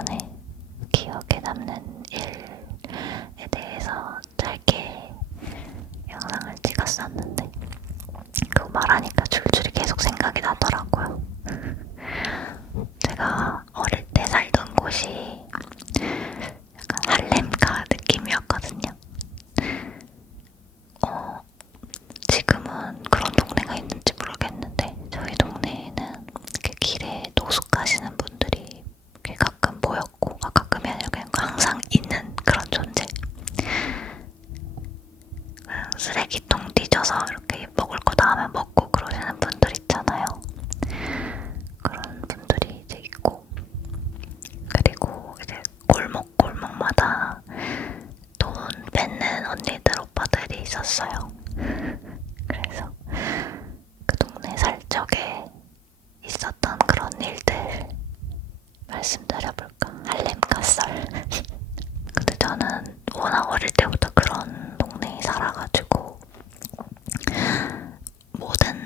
전에 기억에 남는 일에 대해서 짧게 영상을 찍었었는데 그거 말하니까 줄줄이 계속 생각이 나더라고요. 제가 어릴 때 살던 곳이 약간 할렘가 느낌이었거든요. 지금은 그런 동네가 있는지 모르겠는데 저희 동네에는 이렇게 길에 노숙하시는 분들이 꽤 가끔 보였고, 가끔이 아니라 그냥 항상 있는 그런 존재. 쓰레기통 뒤져서 이렇게 먹을 거 나오면 먹고 그러시는 분들 있잖아요. 그런 분들이 이제 있고, 그리고 이제 골목골목마다 돈 뺏는 언니들 오빠들이 있었어요. 그래서 그 동네 살 적에 있었던 그런 일들 말씀드려볼까? 할렘가 썰. 근데 저는 워낙 어릴 때부터 그런 동네에 살아가지고 모든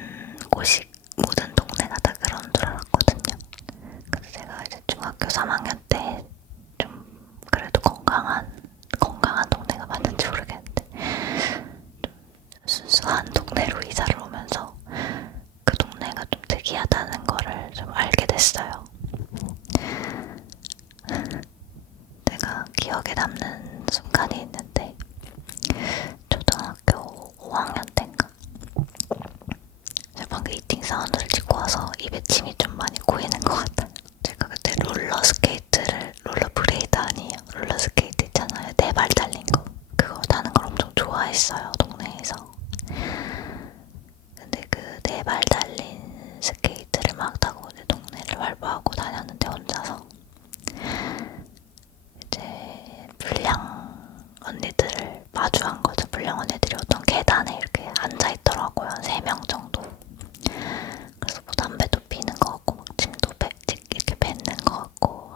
동네가 다 그런 줄 알았거든요. 그래서 제가 이제 중학교 3학년 때 좀 그래도 건강한 동네가 맞는지 모르겠는데 좀 순수한 동네로 이사를 오면서 그 동네가 좀 특이하다는 거를 좀 알게 됐어요. 제가 기억에 남는 순간이 있는데 초등학교 5학년 때인가? 제가 방금 이팅 사운드를 찍고 와서 입에 침이 좀 많이 고이는 것 같아요. 제가 그때 롤러브레이드 아니에요. 롤러스케이트 있잖아요. 네 발 달린 거. 그거 타는 걸 엄청 좋아했어요, 동네에서. 근데 그 네 발 달린 스케이트를 막 타고 내 동네를 활보하고 다녔는데 혼자서 이제 불량 언니들을 마주한 거죠. 불량 언니들이 어떤 계단에 이렇게 앉아있더라고요. 3명 정도. 그래서 뭐 담배도 피는 거 같고 막 침도 이렇게 뱉는 거 같고,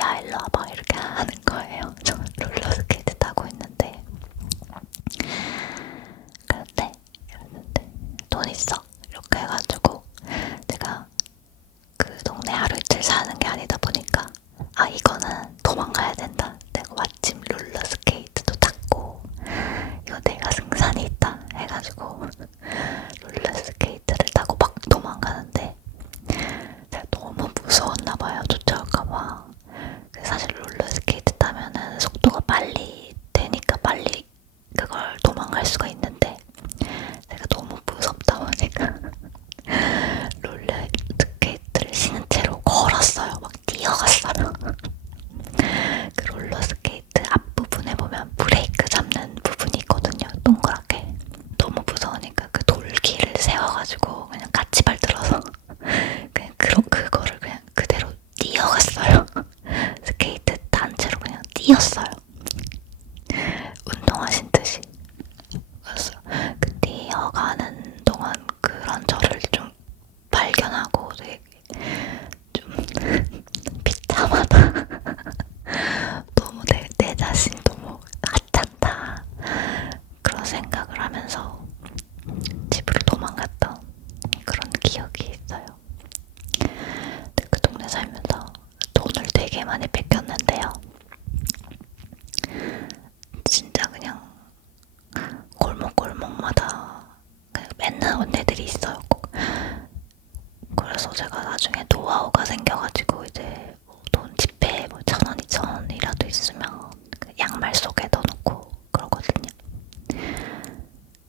야 일로 와봐 이렇게 하는 거예요. 저 롤러스케이트 타고 있는데 이랬는데 돈 있어 이렇게 해가지고, 제가 그 동네 하루 이틀 사는 게 아니다 보니까 이거는 도망가야 된다. 내가 마침 롤러스케이트도 탔고 이거 내가 승산이 있다 해가지고 롤러스케이트를 타고 막 도망가는데 제가 너무 무서웠나봐요. 쫓아올까봐. 사실 롤러스케이트 타면은 속도가 빨리 되니까 빨리 그걸 도망갈 수가 있는데 제가 너무 무섭다 보니까 롤러스케이트를 신은 채로 걸었어요. 막 뛰어갔어요. 그 롤러스케이트 앞부분에 보면 브레이크 잡는 부분이 있거든요. 동그랗게. 너무 무서우니까 그 돌길을 세워가지고 그냥 까치발 들어서 그냥 그거를 그냥 그대로 뛰어갔어요. 스케이트 탄 채로 그냥 뛰었어요. 운동하신 듯이. 그래서 그 뛰어가는 동안 그런 저를 좀 발견하고 되게 좀 비참하다. 너무 내 자신 너무 하찮다. 그런 생각을 하면서 집으로 도망갔던 그런 기억이 있어요. 근데 그 동네 살면서 돈을 되게 많이 뺏겼는데요. 진짜 그냥 골목골목마다 그냥 맨날 언니들이 있어요. 꼭. 그래서 제가 나중에 노하우가 생겨가지고 이제 뭐돈 지폐 뭐 1,000원, 2,000원이라도 있으면 그 양말 속에 넣어놓고 그러거든요.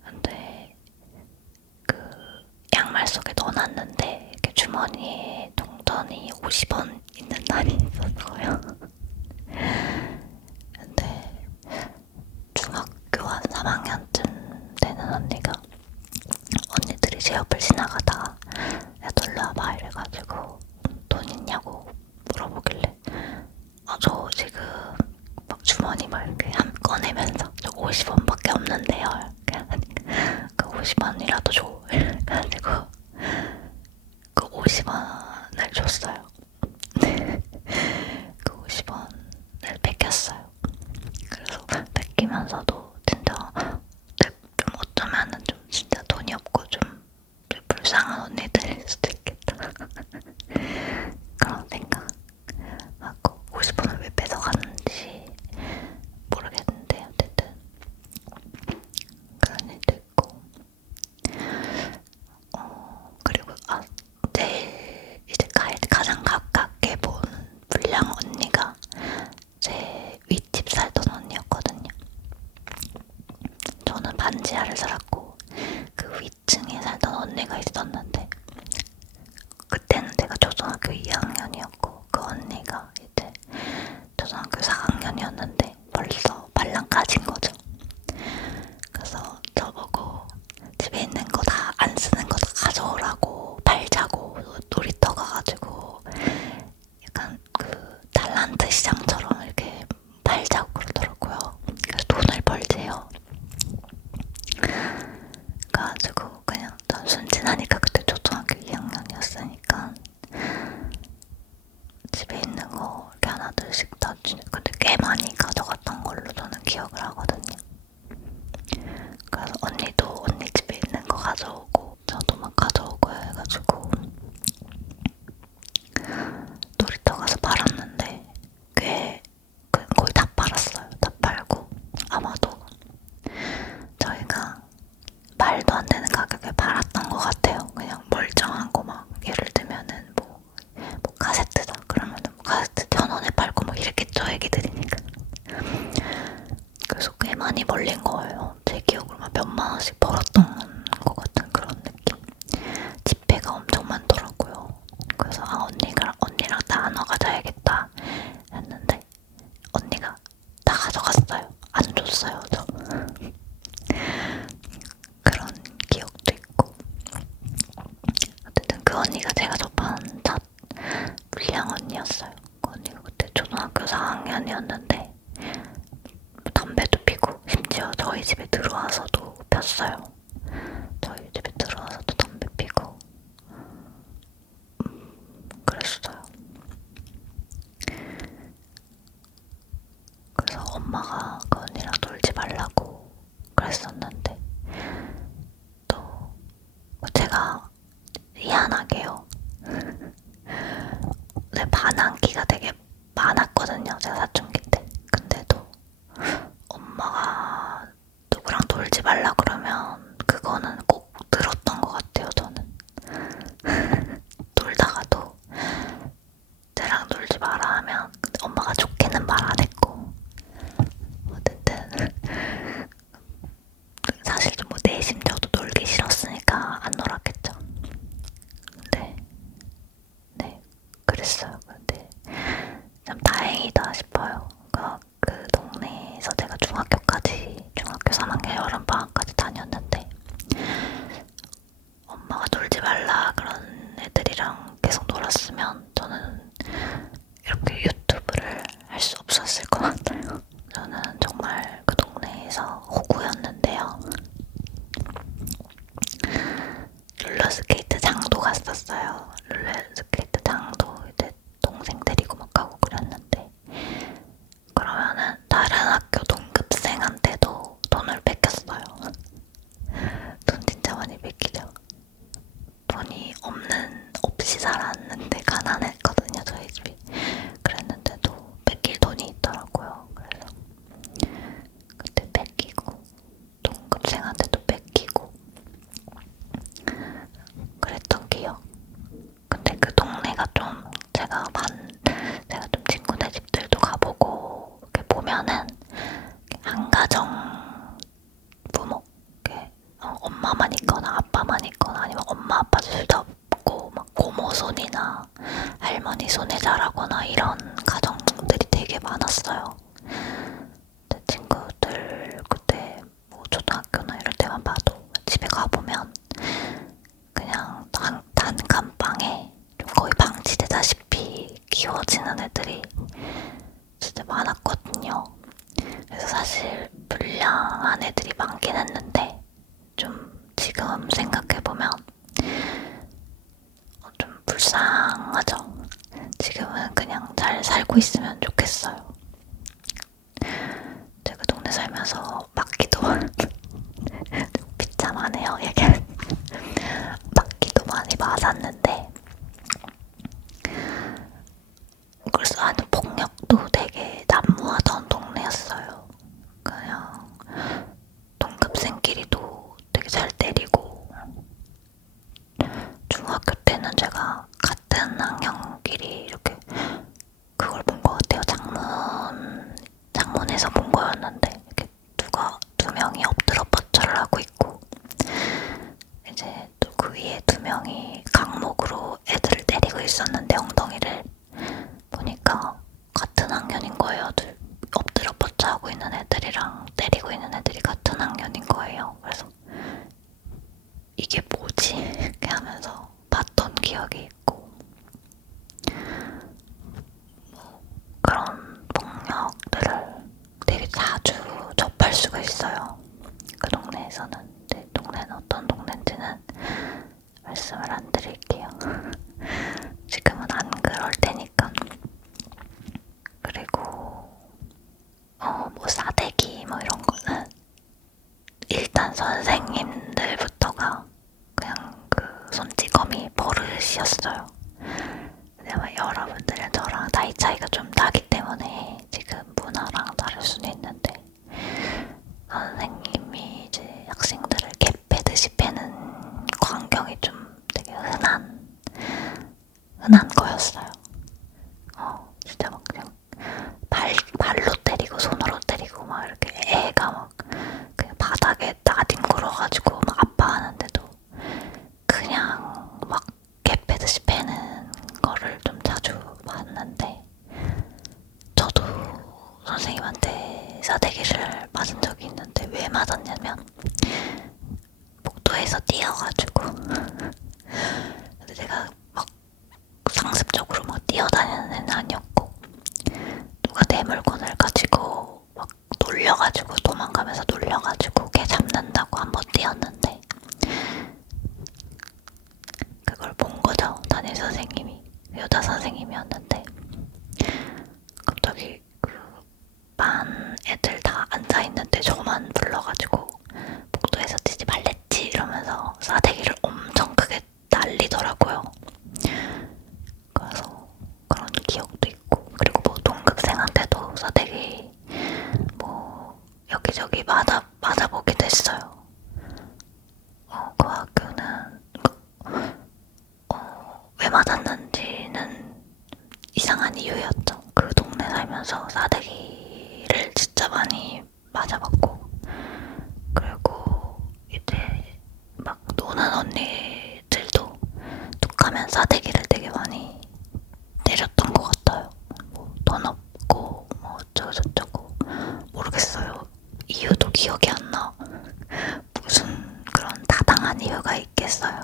근데 그 양말 속에 넣어놨는데 이렇게 주머니에 동전이 50원 있는 날이 있었어요. 근데 중학교 한 3학년쯤 되는 언니들이 제 옆을 지나가다가 야 놀러 와봐 이래가지고 돈 있냐고 물어보길래 저 지금 막 주머니 막 이렇게 꺼내면서 저 50원밖에 없는데요 이렇게 하니까 그 50원이라도 줘 이래가지고 그 50원을 줬어요. 그 50원을 뺏겼어요. 그래서 뺏기면서도 진짜 좀 어쩌면은 좀 진짜 돈이 없고 좀 불쌍한 언니들일 수도 있겠다. 그런 생각하고 50원 가거든요. 그래서 언니도 언니 집에 있는 거 가져오고 저도 막 가져오고 해가지고 놀이터 가서 팔았는데 거의 다 팔았어요. 다 팔고 아마도 저희가 말도 안 되는 가격에 팔았던 것 같아요. 그냥 멀쩡한 거 막 예를 들면은 뭐 카세트다 그러면은 뭐 카세트 1,000원에 팔고 뭐 이랬겠죠, 애기들이니까. 그래서 꽤 많이 벌린 거예요. 제 기억으로 막 몇만 원씩 벌었던 것 같은 그런 느낌. 지폐가 엄청 많더라고요. 그래서 언니랑 다 나눠 가져야겠다 했는데 언니가 다 가져갔어요. 안 줬어요, 저. 그런 기억도 있고. 어쨌든 그 언니가 제가 접한 첫 불량 언니였어요. 그 언니가 그때 초등학교 4학년이었는데 담배도 피고 심지어 저희 집에 들어와서도 폈어요. 저희 집에 들어와서도 담배 피고 그랬어요. 그래서 엄마가 그 언니랑 놀지 말라고 그랬었는데 또 제가 희한하게요. 제 반항기가 되게 많았거든요. 제가 사춘기 때. 근데도 엄마가 누구랑 놀지 말라 그러면 그거는 꼭 들었던 것 같아요. 저는 놀다가도 쟤랑 놀지 마라 하면 엄마가 좋게는 말 안 했고 어쨌든 사실 뭐 내심 저도 놀기 싫었으니까 안 놀았겠죠. 근데 네 그랬어요. 근데 참 다행이다 싶어요. 그 동네에서 제가 중학교 3학년 여름방학까지 다녔는데 엄마가 놀지 말라 그런 애들이랑 계속 놀았으면 저는 이렇게 유튜브를 할 수 없었을 것 같아요. 저는 정말 그 동네에서 호구였는데요. 롤러스케이트 장도 갔었어요. 롤러스케이트 장도 이제 동생 데리고 막 가고 그랬는데 그러면은 다른 학교 동급생한테도 돈을 뺏겼어요. 돈 진짜 많이 뺏기죠. 돈이 없이 살았는데 가난했거든요, 저희 집이. 그랬는데도 뺏길 돈이 있더라고요. 그래서 그때 뺏기고 동급생한테도 뺏기고 그랬던 기억. 근데 그 동네가 좀 제가 좀 친구네 집들도 가보고 이렇게 보면은 한가정 부모, 엄마만 있거나 아빠만 있거나 아니면 엄마 아빠 둘 다 없고 막 고모 손이나 할머니 손에 자라거나 이런 가정들이 되게 많았어요. 제 친구들 그때 뭐 초등학교나 이럴 때만 봐도 집에 가보면 그냥 단칸방에 거의 방치되다시피 키워지는 애들이 진짜 많았거든요. 그래서 사실 불량한 애들이 많긴 했는데 좀 지금 생각해보면 좀 불쌍하죠. 지금은 그냥 잘 살고 있으면 좋겠어요. 제가 동네 살면서 맞기도 비참하네요. 맞기도 많이 맞았는데 그래서 폭력도 되게 난무하던 동네였어요. 그냥 동급생끼리도 되게 잘 때리고 중학교 때는 제가 같은 학년끼리 이렇게 그걸 본 것 같아요. 창문에서 본 거였는데 이렇게 두 명이 엎드려 뻗쳐를 하고 있고 이제 또 그 위에 2명이 강목으로 애들을 때리고 있었는데 엉덩이를 보니까 같은 학년인 거예요. 엎드려 뻗쳐 하고 있는 애들이랑 때리고 있는 애들이 같은 학년인 거예요. 그래서 이게 뭐지? 이렇게 하면서 봤던 기억이 있고 그런 폭력들을 되게 자주 접할 수가 있어요. 그 동네에서는. 내 동네는 어떤 동네인지는 말씀을 안 드릴게요. 지금은 안 그럴 텐데 생겼어요. 근데 아마 여러분들은 저랑 나이 차이가 좀 나기 때문에 지금 문화랑 다를 수는 있는데, 선생님이 이제 학생들을 개 패듯이 패는 광경이 좀 되게 흔한 거였어요. 진짜 막 그냥 발로 때리고 손으로 때리고 막 이렇게 애가 막 그냥 바닥에 나뒹굴어가지고 막 아파하는데도 그냥 막 개패듯이 패는 거를 좀 자주 봤는데, 저도 선생님한테 싸대기를 맞은 적이 있는데 왜 맞았냐면 복도에서 뛰어가지고 근데 제가 막 상습적으로 막 뛰어다니는 애는 아니었고, 누가 내 물건을 가지고 막 놀려가지고 도망가면서 놀려가지고 걔 잡는다고 한번 뛰었는데, 그걸 본 거죠. 담임 선생님이 여자 선생님이었는데 갑자기 그 반 애들 다 앉아 있는데 저만 불러가지고 복도에서 뛰지 말랬지 이러면서 싸대기를 엄청 크게 날리더라고요. 그래서 그런 기억도 있고, 그리고 뭐 동급생한테도 싸대기 뭐 여기저기 맞아보기도 했어요. 그 학교는 왜 맞았는지는 이상한 이유였죠. 그 동네 살면서 싸대기를 진짜 많이 맞아봤고, 그리고 이제 막 노는 언니들도 툭하면 싸대기를 되게 많이 때렸던 것 같아요. 뭐 돈 없고 뭐 어쩌고저쩌고 모르겠어요. 이유도 기억이 안 나. 무슨 그런 타당한 이유가 있겠어요.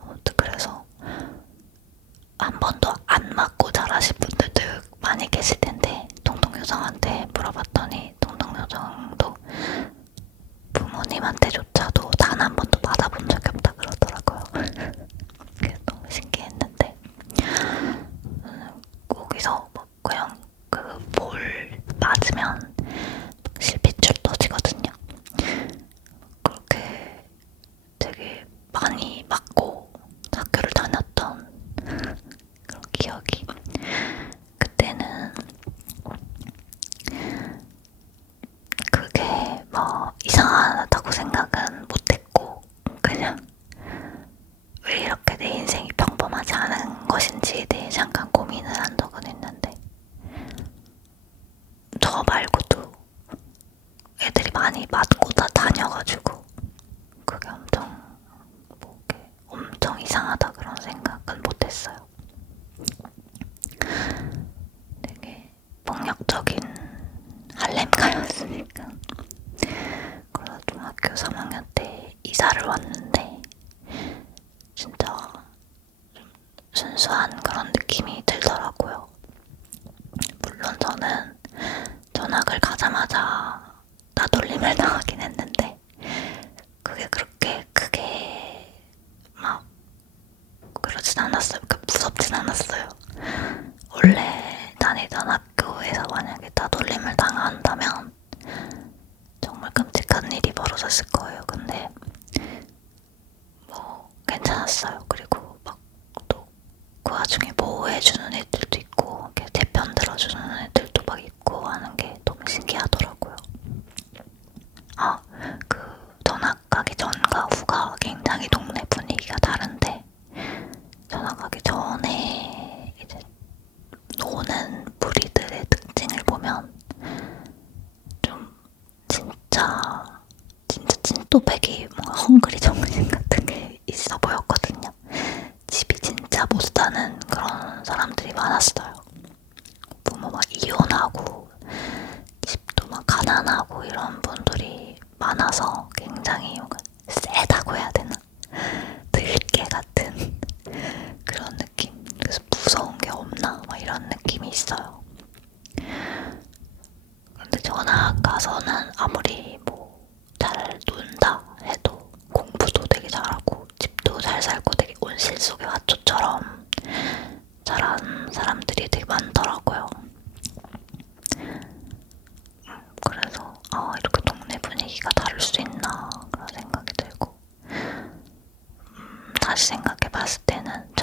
아무튼 그래서 한 번도 안 맞고 자라신 분들도 많이 계실 텐데, 통통요정한테 물어봤더니 통통요정도 부모님한테조차도 단 한 번도 받아본 적이 없다 그러더라고요. 그게 너무 신기했는데, 거기서 뭐 그냥 그 볼 맞으면 실핏줄 터지거든요. 그렇게 되게 많이 맞고 학교를 다녔던 그런 기억이. 그때는 그게 뭐 이상하다고 생각은 못했고, 그냥 왜 이렇게 내 인생이 평범하지 않은 것인지에 대해 잠깐 고민을 한 적은 있는데, 저 말고도 애들이 많이 맞고 다 다녀가지고 그게 엄청 이상하다 그런 생각은 못했어요. 되게 폭력적인 할렘가였으니까. 그래서 중학교 3학년 때 이사를 왔는데 진짜 좀 순수한 그런 느낌이 들더라고요. 물론 저는 전학을 가자마자 따돌림을 당하긴 했는데 그게 그렇게 크게 막 그러진 않았어요. 무섭진 않았어요. 원래 다니던 학교에서 만약에 따돌림을 당한다면 정말 끔찍한 일이 벌어졌을 거예요. 근데 뭐 괜찮았어요. 그리고 막 또 그 와중에 보호해주는 애들도 있고 제 편 들어주는 애들도 막 있고 하는 게 너무 신기하더라고요. 그 전학 가기 전과 후가 굉장히 동네 분위기가 다른데, 전학 가기 전에 이제 노는 무리들의 특징을 보면 좀 진짜 찐또배기 뭔가 헝그리 정신 같은 게 있어 보였거든요. 집이 진짜 못 사는 그런 사람들이 많았어요. 부모 막 이혼하고 집도 막 가난하고 이런 분들이 많아서 굉장히 뭔가 세다고 해야 되나? 들개 같은 그런 느낌. 그래서 무서운 게 없나? 막 이런 느낌이 있어요. 근데 전학 가서는 아무리 뭐 잘 논다 해도 공부도 되게 잘하고 집도 잘 살고 되게 온실 속의 화초처럼 자란 사람들이 되게 많더라고요. 그래서 이렇게 동네 분위기가 다를 수 있나 그런 생각이 들고, 다시 생각해봤을 때는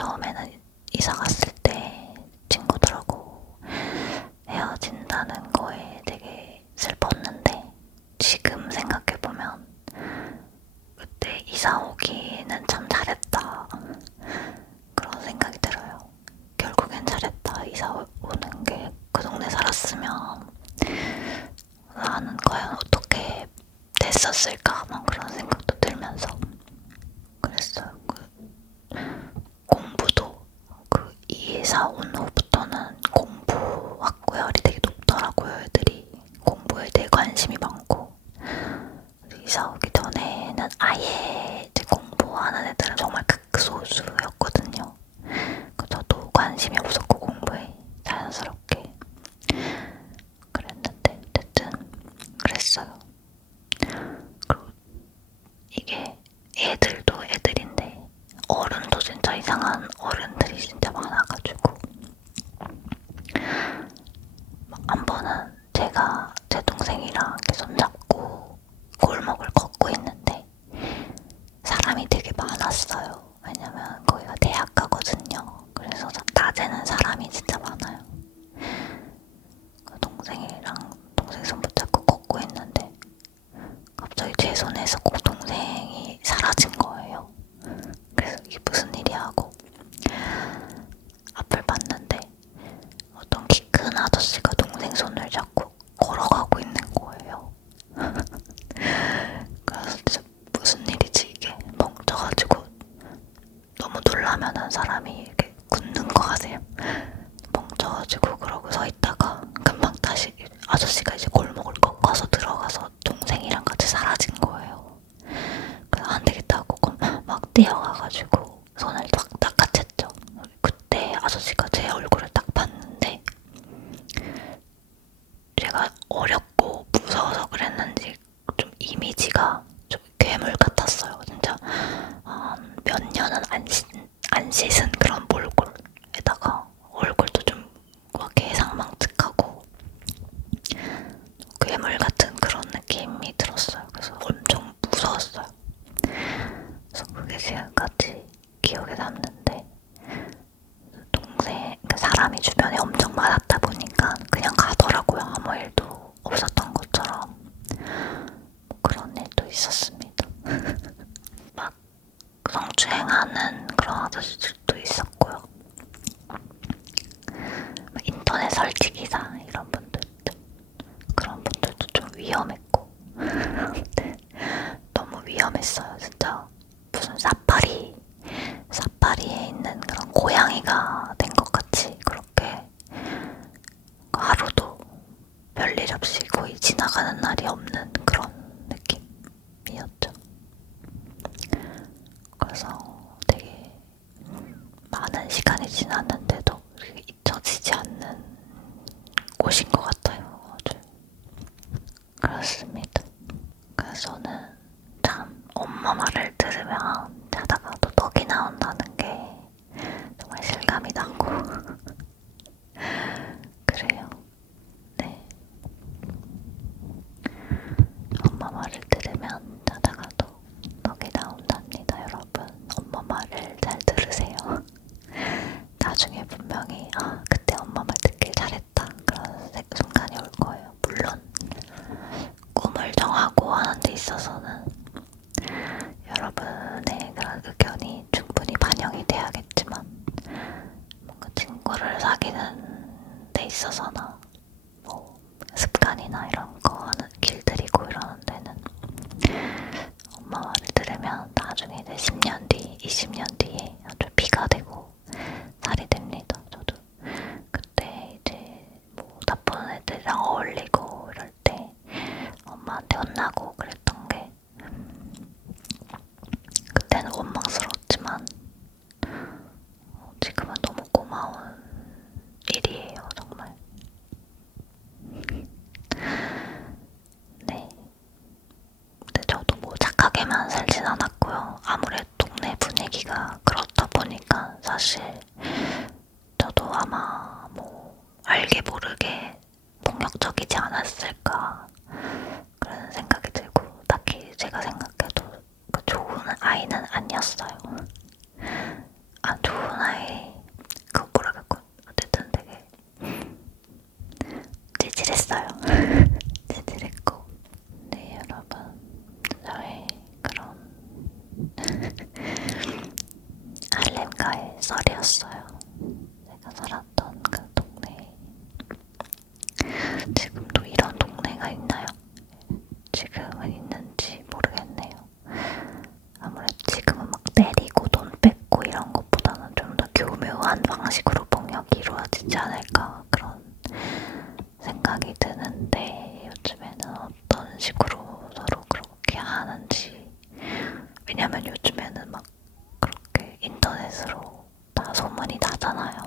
있었을까 막 그런 생각도 들면서 그랬어요. 공부도 이사 온 후부터는 공부 학구열이 되게 높더라고요. 애들이 공부에 대해 관심이 많고 이사 오기 전에는 아예 이제 공부하는 애들은 정말 극소수였거든요. 저도 관심이 없었고 공부에 자연스럽게 그랬는데 어쨌든 그랬어요. 그리고 이게 애들도 애들인데 어른도 진짜 이상한 어른들이 진짜 많아가지고 한 번은 제가 제 동생이랑 이렇게 손잡고 골목을 걷고 있는데 사람이 되게 많았어요. 왜냐면 거기가 대학가거든요. 그래서 낮에는 사람이 진짜 많아요. 동생이랑 동생 손 붙잡고 걷고 있는데 갑자기 제 손에서 꼭 동생이 사라진 거예요. 그래서 이게 무슨 일이야 하고 앞을 봤는데 어떤 키 큰 아저씨가 동생 손을 잡고 걸어가고 있는 거예요. 그래서 진짜 무슨 일이지 이게 멈춰가지고 너무 놀라면은 사람이 이렇게 굳는 거 아세요? 멈춰가지고 그러고 서 있다가 금방 다시 아저씨가 이제 골목을 꺾어서 들어가서 동생이랑 같이 사라진 거예요. 그래서 안 되겠다 하고 막 뛰어가가지고 손을 막 닦아챘죠. 그때 아저씨가 제 얼굴을 딱 봤는데 제가 어렵고 무서워서 그랬는지 좀 이미지가 좀 괴물 같았어요. 진짜 몇 년은 안 씻은 그런 몰골에다가 얼굴도 좀 개상망측하고 괴물 같은 그런 느낌이 들었어요. 그래서 엄청 무서웠어요. 그래서 그게 지금까지 기억에 남는데 그러니까 사람이 주변에 엄청 많았다 보니까 그냥 가더라고요. 아무 일도 없었던 것처럼 그런 일도 있었습니다. 막 성추행하는 그런 아저씨들도 있었고요. 인터넷 설치 기사 이런 분들도 그런 분들도 좀 위험했고 너무 위험했어요. 진짜 무슨 사파리에 있는 그런 고양이가 된 것 같이 그렇게 하루도 별일 없이 거의 지나가는 날이 없는 그런 느낌이었죠. 그래서 되게 많은 시간이 지났는데도 잊혀지지 않는 곳인 것 같아요. 아주 그렇습니다. 그래서 저는 참 엄마 말을 들으면 자다가도 떡이 나온다는 게 정말 실감이 나고 그래요. 네. 엄마 말을 들으면 자다가도 떡이 나온답니다, 여러분. 엄마 말을 잘 들으세요. 나중에 분명히 그때 엄마 말 듣길 잘했다 그런 순간이 올 거예요. 물론 꿈을 정하고 하는 데 있어서는 여러분의 그런 의견이 충분히 반영이 돼야겠지만 뭔가 친구를 사귀는 데 있어서나 뭐 습관이나 이런 거 하는 길들이고 이러는 데는 엄마 말을 들으면 나중에 이제 10년 뒤, 20년 뒤에 아주 피가 되고 살이 됩니다. 저도 그때 이제 뭐 나쁜 애들이랑 어울리고 이럴 때 엄마한테 혼나고 그랬던 게 그때는 원망스러웠지만 지금은 너무 고마운 일이에요, 정말. 네. 근데 저도 뭐 착하게만 살진 않았고요. 아무래도 동네 분위기가 그렇다 보니까 사실 저도 아마 뭐 알게 모르게 폭력적이지 않았을까 그런 생각이 들고 딱히 제가 생각해도 그 좋은 아이는 아니었어요. 안 좋은 아이 그 뭐라 그럴까 어쨌든 되게 찌질했어요. 찌질했고 네 여러분 저의 그런 할렘가의 썰이었어요. 제가 살았던 그 동네 지금도 이런 동네가 있나요? 지금은 있는지 이러한 방식으로 폭력이 이루어지지 않을까 그런 생각이 드는데 요즘에는 어떤 식으로 서로 그렇게 하는지 왜냐면 요즘에는 막 그렇게 인터넷으로 다 소문이 나잖아요.